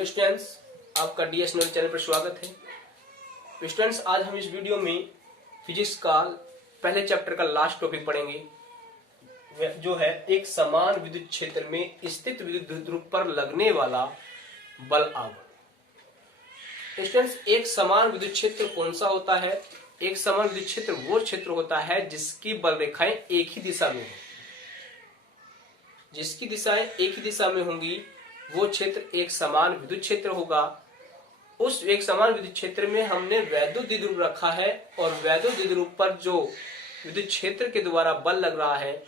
Students, आपका DS knowledge channel पर स्वागत है। स्टूडेंट्स, आज हम इस वीडियो में फिजिक्स का पहले चैप्टर का लास्ट टॉपिक पढ़ेंगे, जो है एक समान विद्युत क्षेत्र में स्थित विद्युत ध्रुव पर लगने वाला बल आघूर्ण। स्टूडेंट्स, एक समान विद्युत क्षेत्र कौन सा होता है? एक समान विद्युत क्षेत्र वो क्षेत्र होता है जिसकी बल रेखाएं एक ही दिशा में हो। जिसकी दिशाएं एक ही दिशा में होंगी वो क्षेत्र एक समान विद्युत क्षेत्र होगा। उस एक समान विद्युत क्षेत्र में हमने वैद्युत द्विध्रुव रखा है और वैद्युत द्विध्रुव पर जो विद्युत क्षेत्र के द्वारा बल लग रहा है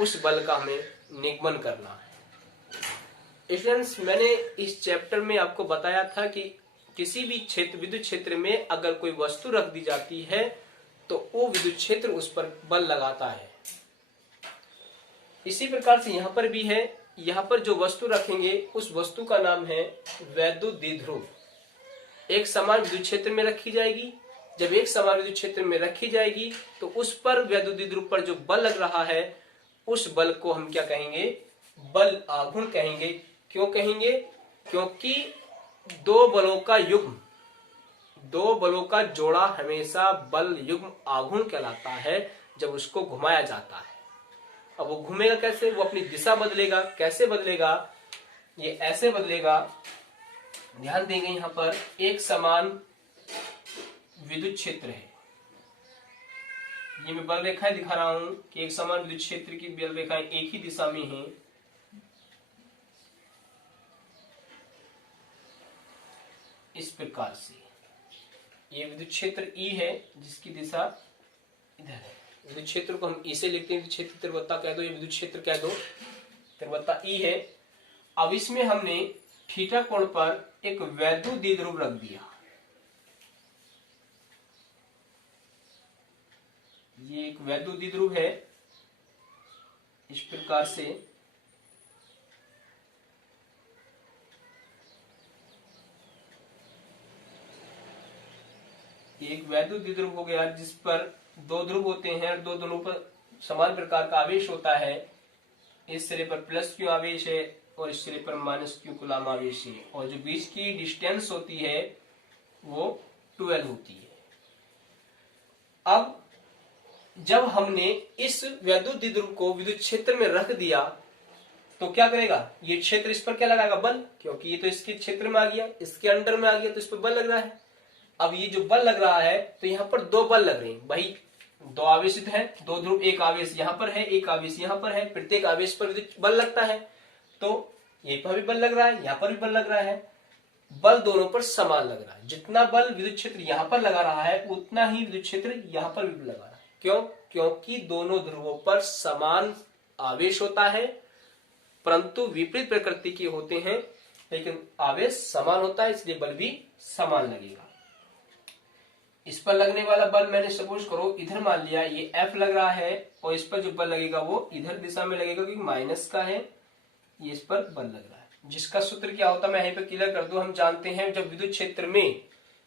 उस बल का हमें निगमन करना है। स्टूडेंट्स, मैंने इस चैप्टर में आपको बताया था कि किसी भी क्षेत्र विद्युत क्षेत्र में अगर कोई वस्तु रख दी जाती है तो वो विद्युत क्षेत्र उस पर बल लगाता है। इसी प्रकार से यहाँ पर भी है। यहाँ पर जो वस्तु रखेंगे उस वस्तु का नाम है वैद्युत द्विध्रुव। एक समान विद्युत क्षेत्र में रखी जाएगी। जब एक समान विद्युत क्षेत्र में रखी जाएगी तो उस पर वैद्युत द्विध्रुव पर जो बल लग रहा है उस बल को हम क्या कहेंगे? बल आघूर्ण कहेंगे। क्यों कहेंगे? क्योंकि दो बलों का जोड़ा हमेशा बल युग्म आघूर्ण कहलाता है जब उसको घुमाया जाता है। अब वो घूमेगा कैसे? वो अपनी दिशा बदलेगा। कैसे बदलेगा? ये ऐसे बदलेगा। ध्यान देंगे, यहां पर एक समान विद्युत क्षेत्र है। ये मैं बल रेखाएं दिखा रहा हूं कि एक समान विद्युत क्षेत्र की बल रेखाएं एक ही दिशा में हैं। इस प्रकार से ये विद्युत क्षेत्र ई है जिसकी दिशा इधर है। विद्युत क्षेत्र को हम ई से लिखते हैं। विद्युत क्षेत्र तीव्रता कह दो, ये विद्युत क्षेत्र कह दो, तीव्रता ई है। अब इसमें हमने थीटा कोण पर एक वैद्युत द्विध्रुव रख दिया। ये एक वैद्युत द्विध्रुव है। इस प्रकार से एक वैद्युत द्विध्रुव हो गया जिस पर दो ध्रुव होते हैं और दो ध्रुवों पर समान प्रकार का आवेश होता है। इस सिरे पर प्लस क्यू आवेश है और इस सिरे पर माइनस क्यू कूलम आवेश है और जो बीच की डिस्टेंस होती है वो 12 होती है। अब जब हमने इस वैद्युत द्विध्रुव को विद्युत क्षेत्र में रख दिया तो क्या करेगा? ये क्षेत्र इस पर क्या लगाएगा? बल। क्योंकि ये तो इसके क्षेत्र में आ गया, इसके अंडर में आ गया, तो इस पर बल लग रहा है। अब ये जो बल लग रहा है तो यहाँ पर दो बल लग रहे हैं। भाई दो आवेशित है, दो ध्रुव, एक आवेश यहाँ पर है, एक आवेश यहाँ पर है। प्रत्येक आवेश पर बल लगता है तो यहीं पर भी बल लग रहा है, यहाँ पर भी बल लग रहा है। बल दोनों पर समान लग रहा है। जितना बल विद्युत क्षेत्र यहाँ पर लगा रहा है उतना ही विद्युत क्षेत्र यहाँ पर भी लगा रहा है। क्यों? क्योंकि दोनों ध्रुवों पर समान आवेश होता है, परंतु विपरीत प्रकृति के होते हैं, लेकिन आवेश समान होता है, इसलिए बल भी समान लगेगा। इस पर लगने वाला बल मैंने सपोज करो इधर मान लिया, ये F लग रहा है और इस पर जो बल लगेगा वो इधर दिशा में लगेगा क्योंकि माइनस का है। ये इस पर बल लग रहा है, जिसका सूत्र क्या होता है मैं यहीं पर क्लियर कर दूं। हम जानते हैं जब विद्युत क्षेत्र में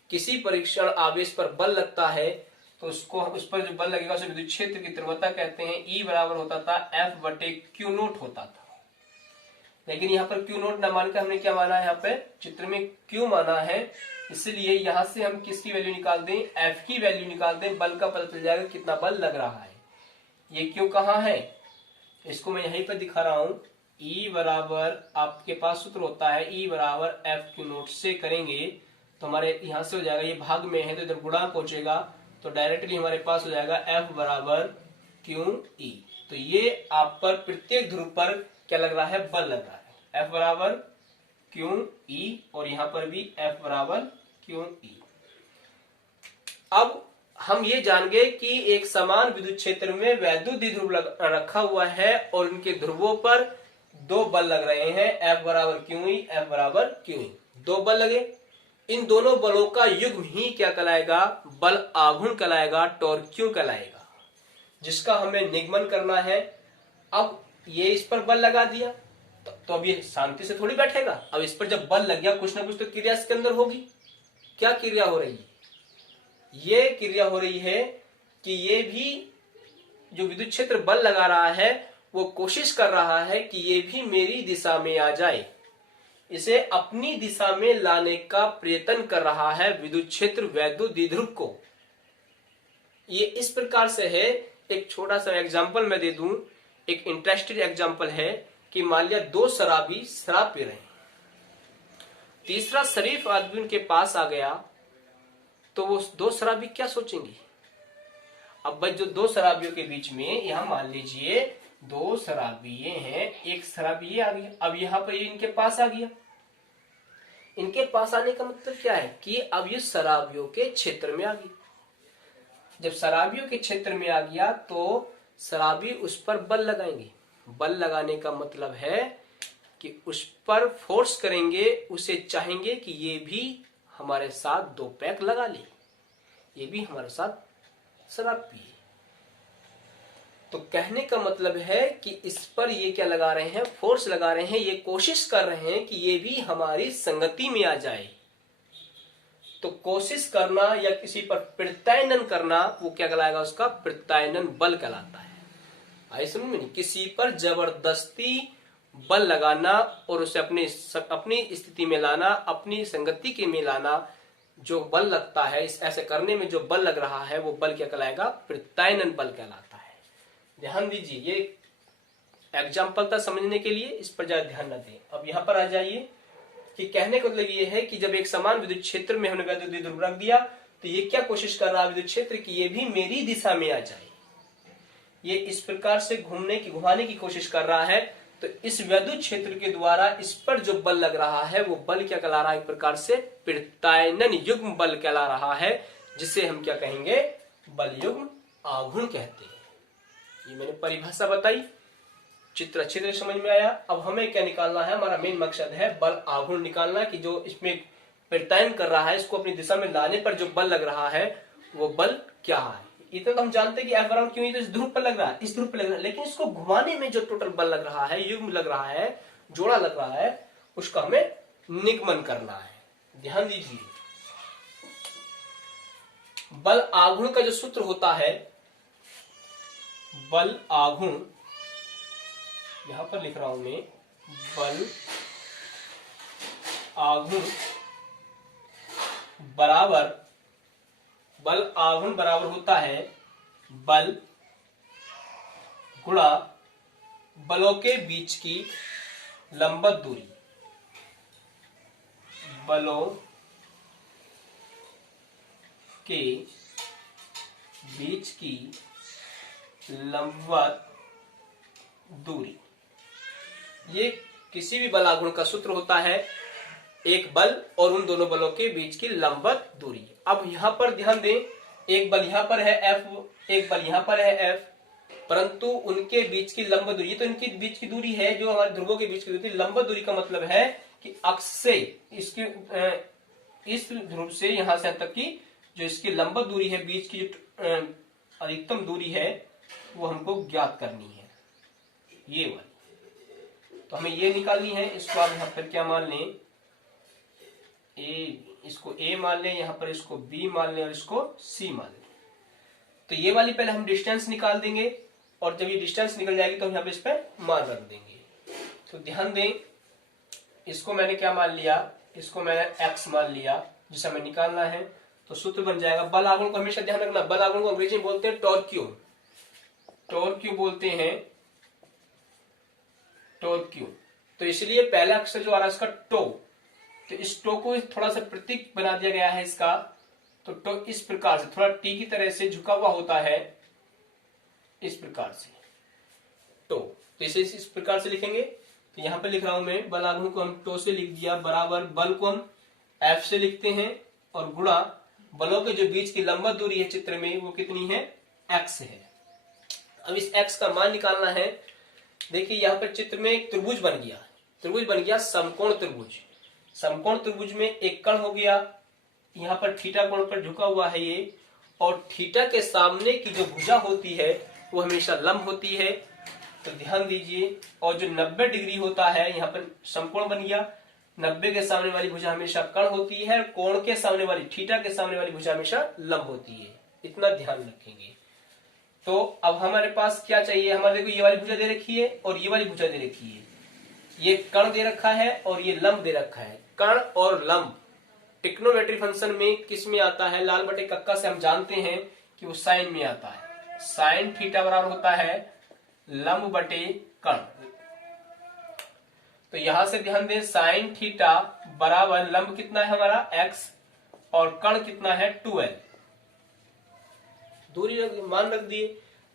किसी परीक्षण आवेश पर बल लगता है तो उसको उस पर जो बल लगेगा उसे विद्युत क्षेत्र की तीव्रता कहते हैं। E बराबर होता था F/Q0 होता था। लेकिन यहाँ पर Q0 न मानकर हमने क्या माना है? यहाँ पे चित्र में Q माना है, इसलिए यहां से हम किसकी वैल्यू निकाल दें? F की वैल्यू निकाल दें। बल का पता चल जाएगा कितना बल लग रहा है। ये Q कहाँ है? इसको मैं यहीं पर दिखा रहा हूं। E बराबर आपके पास सूत्र होता है E बराबर F/Q0 से करेंगे तो हमारे यहां से हो जाएगा, ये भाग में है तो इधर गुणा पहुंचेगा तो डायरेक्टली हमारे पास हो जाएगा F बराबर QE। तो ये आप पर प्रत्येक ध्रुव पर क्या लग रहा है? बल लग रहा है। F बराबर QE और यहां पर भी F बराबर QE। अब हम ये जान गए कि एक समान विद्युत क्षेत्र में वैद्युत द्विध्रुव रखा हुआ है और उनके ध्रुवों पर दो बल लग रहे हैं, F बराबर QE, F बराबर QE। दो बल लगे, इन दोनों बलों का युग्म ही क्या कहलाएगा? बल आघूर्ण कहलाएगा, टॉर्क क्यू कहलाएगा, जिसका हमें निगमन करना है। अब ये इस पर बल लगा दिया तो अब ये शांति से थोड़ी बैठेगा। अब इस पर जब बल लग गया कुछ ना कुछ तो क्रिया इसके अंदर होगी। क्या क्रिया हो रही है? ये क्रिया हो रही है कि ये भी जो विद्युत क्षेत्र बल लगा रहा है वो कोशिश कर रहा है कि ये भी मेरी दिशा में आ जाए। इसे अपनी दिशा में लाने का प्रयत्न कर रहा है विद्युत क्षेत्र वैद्युत द्विध्रुव को। ये इस प्रकार से है, एक छोटा सा एग्जांपल मैं दे दूं, एक इंटरेस्टिंग एग्जांपल है कि मान लिया दो शराबी शराब पी रहे हैं, तीसरा शरीफ आदमी उनके पास आ गया, तो वो दो शराबी क्या सोचेंगे? अब भाई जो दो शराबियों के बीच में, यहां मान लीजिए दो शराबी ये हैं, एक शराबी ये आ गया, अब यहां पर ये इनके पास आ गया। इनके पास आने का मतलब क्या है कि अब ये शराबियों के क्षेत्र में आ गया। जब शराबियों के क्षेत्र में आ गया तो शराबी उस पर बल लगाएंगे। बल लगाने का मतलब है कि उस पर फोर्स करेंगे, उसे चाहेंगे कि ये भी हमारे साथ दो पैक लगा ले, ये भी हमारे साथ शराब पिए। तो कहने का मतलब है कि इस पर ये क्या लगा रहे हैं, फोर्स लगा रहे हैं, ये कोशिश कर रहे हैं कि ये भी हमारी संगति में आ जाए। तो कोशिश करना या किसी पर प्रत्यायनन करना, वो क्या कहलाएगा, उसका प्रत्यायनन बल कहलाता है। आई समझ में? किसी पर जबरदस्ती बल लगाना और उसे अपनी स्थिति में लाना, अपनी संगति के में लाना, जो बल लगता है, इस ऐसे करने में जो बल लग रहा है वो बल क्या कहलाएगा, प्रत्यायनन बल कहलाता है। ध्यान दीजिए, ये एग्जाम्पल था समझने के लिए, इस पर ज्यादा ध्यान न दें। अब यहाँ पर आ जाइए कि कहने का मतलब ये है कि जब एक समान विद्युत क्षेत्र में हमने वैद्युत द्विध्रुव रख दिया, तो ये क्या कोशिश कर रहा है विद्युत क्षेत्र की ये भी मेरी दिशा में आ जाए। ये इस प्रकार से घुमाने की कोशिश कर रहा है। तो इस वैद्युत क्षेत्र के द्वारा इस पर जो बल लग रहा है वो बल क्या कहला रहा है, एक प्रकार से प्रत्यायनन युग्म बल कहला रहा है, जिसे हम क्या कहेंगे, बल युग्म आघूर्ण कहते हैं। ये मैंने परिभाषा बताई, चित्र अच्छी तरह समझ में आया। अब हमें क्या निकालना है, हमारा मेन मकसद है बल आघूर्ण निकालना, कि जो इसमें प्रत्यायन कर रहा है, इसको अपनी दिशा में लाने पर जो बल लग रहा है वो बल क्या है। इतना तो हम जानते हैं कि F बराबर क्यों, तो इस ध्रुव पर लग रहा है, इस ध्रुव पर लग रहा है, लेकिन इसको घुमाने में जो टोटल बल लग रहा है, युग्म लग रहा है, जोड़ा लग रहा है, उसका हमें निगमन करना है। ध्यान दीजिए, बल आघूर्ण का जो सूत्र होता है, बल आघूर्ण, यहां पर लिख रहा हूं मैं, बल आघूर्ण बराबर होता है बल गुणा बलों के बीच की लंबवत दूरी। बलों के बीच की लंबवत दूरी, ये किसी भी बल आघूर्ण का सूत्र होता है, एक बल और उन दोनों बलों के बीच की लंबवत दूरी। अब यहां पर ध्यान दें, एक बल यहां पर है F, एक बल यहां पर है F, परंतु उनके बीच की लंबवत दूरी, तो इनके बीच की दूरी है जो हमारे ध्रुवों के बीच की दूरी। लंबवत दूरी का मतलब है कि अक्ष से इसकी इस ध्रुव से यहां से तक की जो इसकी लंबवत दूरी है, बीच की अधिकतम दूरी है, वो हमको ज्ञात करनी है, ये वाली। तो हमें ये निकालनी है। इसको आप यहां पर क्या मान लें, इसको A मान लें, यहां पर इसको B मान लें और इसको C मान लें। तो ये वाली पहले हम डिस्टेंस निकाल देंगे, और जब ये डिस्टेंस निकल जाएगी तो हम यहाँ पे इस पे मान रख देंगे। तो ध्यान दें, इसको मैंने क्या मान लिया, इसको मैंने x मान लिया, जिसे हमें निकालना है। तो सूत्र बन जाएगा, बल आघूर्ण को हमेशा ध्यान रखना, बल आघूर्ण को अंग्रेजी में बोलते हैं टॉर्क्यू, टॉर्क्यू बोलते हैं, टॉर्क्यू। तो इसलिए पहला अक्षर जो आ रहा है इसका टो, तो इस टो को थोड़ा सा प्रतीक बना दिया गया है इसका। तो टो इस प्रकार से थोड़ा टी की तरह से झुका हुआ होता है, इस प्रकार से टो। तो इसे इस प्रकार से लिखेंगे। तो यहां पे लिख रहा हूं मैं, बल आघूर्ण को हम टो से लिख दिया, बराबर बल को हम F से लिखते हैं, और गुणा बलों के जो बीच की लंबवत दूरी है चित्र में, वो कितनी है, x है। अब इस x का मान निकालना है। देखिए यहां पर चित्र में एक त्रिभुज बन गया, त्रिभुज बन गया समकोण त्रिभुज। समकोण त्रिभुज में एक कण हो गया, यहाँ पर थीटा कोण पर झुका हुआ है ये, और थीटा के सामने की जो भुजा होती है वो हमेशा लंब होती है। तो ध्यान दीजिए, और जो 90 डिग्री होता है, यहाँ पर समकोण बन गया, 90 के सामने वाली भुजा हमेशा कण होती है, कोण के सामने वाली, थीटा के सामने वाली भुजा हमेशा लंब होती है, इतना ध्यान रखेंगे। तो अब हमारे पास क्या चाहिए, हमारे देखो ये वाली भुजा दे रखी है और ये वाली भुजा दे रखी है। ये कण दे रखा है और ये लंब दे रखा है। कण और लंब ट्रिग्नोमेट्री फंक्शन में किस में आता है? लाल बटे कक्का से हम जानते हैं कि वो साइन में आता है। साइन थीटा बराबर होता है लंब बटे कण। तो यहां से ध्यान दें, साइन थीटा बराबर लंब कितना है हमारा x और कण कितना है 2l। दूरी मान रख दिए।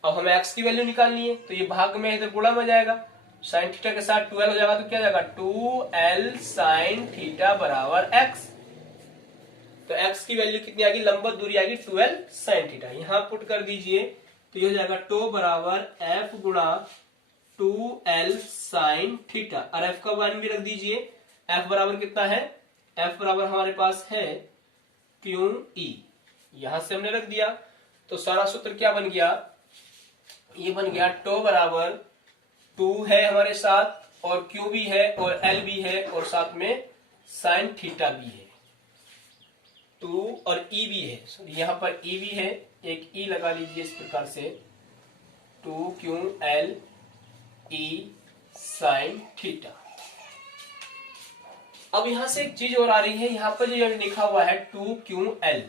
अब हमें x की वैल्यू निकालनी है, तो ये भाग में इधर गुणा में जाएगा, साइन थीटा के साथ 2l हो जाएगा, तो क्या जाएगा 2l साइन थीटा बराबर x। तो x की वैल्यू कितनी आएगी? लंबवत दूरी आएगी 2l साइन थीटा। यहां पुट कर दीजिए तो ये हो जाएगा टो बराबर f गुणा 2l साइन थीटा, और f का मान भी रख दीजिए। f बराबर कितना है? f बराबर हमारे पास है QE। यहां से हमने रख दिया, तो सारा सूत्र क्या बन गया? ये बन गया टो बराबर 2 है हमारे साथ, और Q भी है और L भी है, और साथ में साइन थीटा भी है, 2 और E भी है। सॉरी, यहां पर E भी है, एक E लगा लीजिए इस प्रकार से, 2QL E साइन थीटा। अब यहां से एक चीज और आ रही है, यहां पर जो लिखा हुआ है 2QL।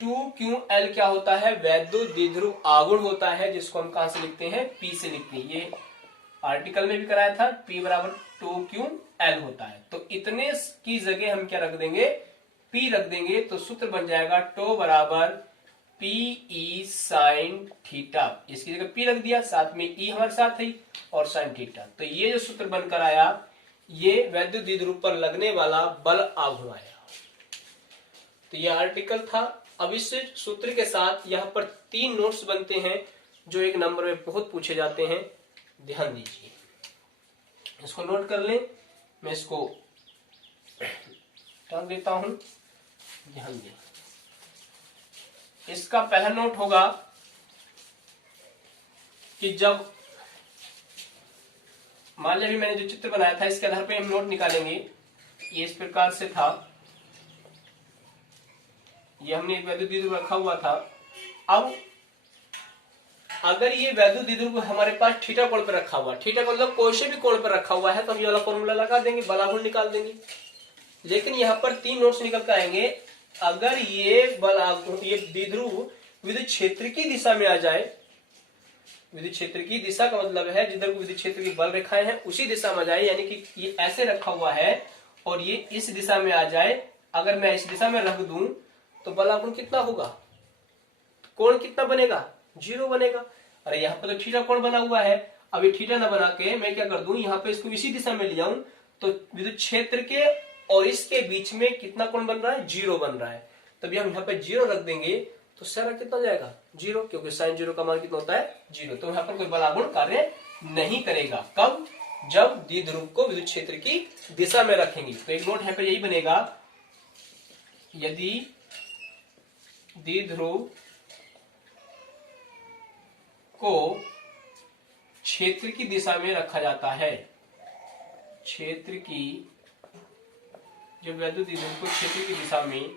2QL क्या होता है? वैद्युत द्विध्रुव आघूर्ण होता है, जिसको हम कहां से लिखते हैं? P से लिखते हैं। ये आर्टिकल में भी कराया था, P बराबर 2QL होता है। तो इतने की जगह हम क्या रख देंगे? P रख देंगे, तो सूत्र बन जाएगा टो बराबर PE साइन थीटा। इसकी जगह P रख दिया, साथ में E हमारे साथ है और साइन थीटा। तो ये जो सूत्र बनकर आया, ये वैद्युत द्विध्रुव पर लगने वाला बल आघूर्ण आया। तो ये आर्टिकल था। अब इस सूत्र के साथ यहाँ पर 3 नोट्स बनते हैं, जो एक नंबर में बहुत पूछे जाते हैं। ध्यान दीजिए, इसको नोट कर लें। मैं इसको टांग देता हूं, ध्यान दें। इसका पहला नोट होगा कि जब मान लीजिए मैंने जो चित्र बनाया था, इसके आधार पे हम नोट निकालेंगे। ये इस प्रकार से था, ये हमने एक वैद्युत द्विध्रुव रखा हुआ था। अब अगर ये वैद्युत द्विध्रुव हमारे पास थीटा कोण पर रखा हुआ, थीटा कोण मतलब कोई से भी कोण पर रखा हुआ है, तो हम ये वाला फॉर्मूला लगा देंगे, बल आघूर्ण निकाल देंगे। लेकिन यहाँ पर 3 नोट्स निकल कर आएंगे। अगर ये बल आघूर्ण, ये द्विध्रुव विद्युत क्षेत्र की दिशा में आ जाए, विद्युत क्षेत्र की दिशा का मतलब है जिधर को विद्युत क्षेत्र की बल रेखाएं हैं उसी दिशा में जाए, यानी कि ये ऐसे रखा हुआ है और ये इस दिशा में आ जाए। अगर मैं इस दिशा में रख दूं तो बल आघूर्ण कितना होगा? कोण कितना बनेगा? 0 बनेगा। अरे यहाँ पे तो थीटा कोण बना हुआ है। अब ये थीटा ना बना के मैं क्या कर दूं, यहाँ पे इसको इसी दिशा में ले जाऊं, तो विद्युत क्षेत्र के और इसके बीच में कितना कोण बन रहा है? 0 बन रहा है। तभी हम यहाँ पे 0 रख देंगे, तो सारा कितना जाएगा? 0, क्योंकि साइन 0 का मान कितना होता है? 0। तो यहाँ पर कोई बल आघूर्ण कार्य नहीं करेगा। कब? जब द्विध्रुव को विद्युत क्षेत्र की दिशा में रखेंगे। तो एक नोट यहाँ पे यही बनेगा, यदि द्विध्रुव को क्षेत्र की दिशा में रखा जाता है, क्षेत्र की, जब वैद्युत द्विध्रुव को क्षेत्र की दिशा में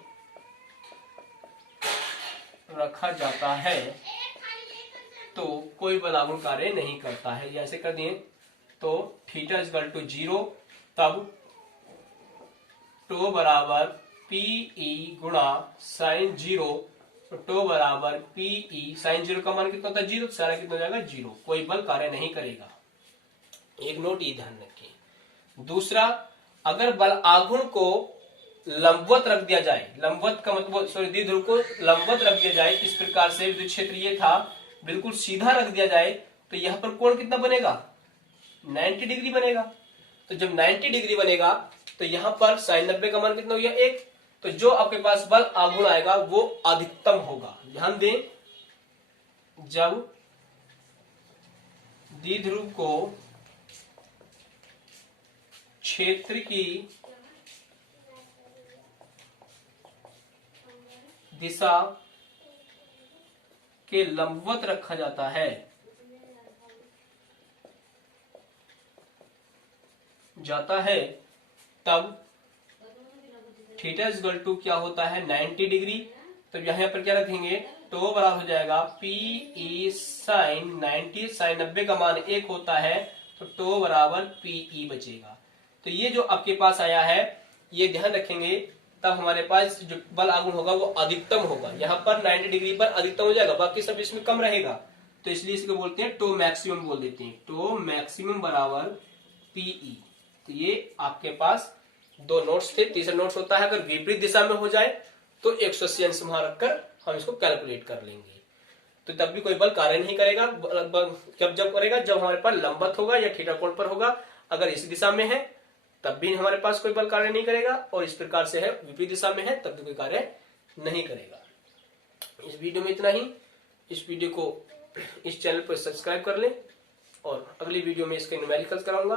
रखा जाता है तो कोई बल आघूर्ण कार्य नहीं करता है। जैसे कर दिए तो थीटा इक्वल टू 0, तब टो बराबर PE गुणा साइन 0, तो टो बराबर PE साइन 0 का मान कितना होता है? 0। सारा कितना हो जाएगा? 0। कोई बल कार्य नहीं करेगा। एक नोट ये ध्यान रखें। दूसरा, अगर बल आघूर्ण को लंबवत रख दिया जाए, लंबवत का मतलब सॉरी द्विध्रुव को लंबवत रख दिया जाए, इस प्रकार से विद्युत क्षेत्र ये था, बिल्कुल सीधा रख दिया जाए, तो यहाँ पर कोण कितना बनेगा? 90 डिग्री बनेगा। तो जब 90 डिग्री बनेगा तो यहाँ पर साइन 90 का मान कितना हो गया? 1। तो जो आपके पास बल आघूर्ण आएगा वो अधिकतम होगा। ध्यान दें, जब द्विध्रुव को क्षेत्र की दिशा के लंबवत रखा जाता है, तब थीटा इक्वल टू क्या होता है? 90 डिग्री। तो यहाँ पर क्या रखेंगे? तो बराबर हो जाएगा PE साइन 90, साइन 90 का मान 1 होता है, तो टो बराबर पीई बचेगा। तो ये जो आपके पास आया है ये ध्यान रखेंगे, तब हमारे पास जो बल आघूर्ण होगा वो अधिकतम होगा। यहाँ पर 90 डिग्री पर अधिकतम हो जाएगा, बाकी सब इसमें कम रहेगा, तो इसलिए इसको बोलते हैं टो मैक्सिमम बोल देते हैं। टो मैक्सिमम बराबर पीई। तो ये आपके पास दो नोट्स थे। तीसरा नोट्स होता है अगर विपरीत दिशा में हो जाए तो 180 अंश वहां रखकर हम इसको कैलकुलेट कर लेंगे, तो तब भी कोई बल कार्य नहीं करेगा। लगभग जब करेगा जब हमारे पास लंबवत होगा या थीटा कोण पर होगा। अगर इस दिशा में है तब भी हमारे पास कोई बल कार्य नहीं करेगा, और इस प्रकार से है विपरीत दिशा में है तब भी कोई कार्य नहीं करेगा। इस वीडियो में इतना ही। इस वीडियो को इस चैनल पर सब्सक्राइब कर लें, और अगली वीडियो में इसके न्यूमेरिकल्स कराऊंगा।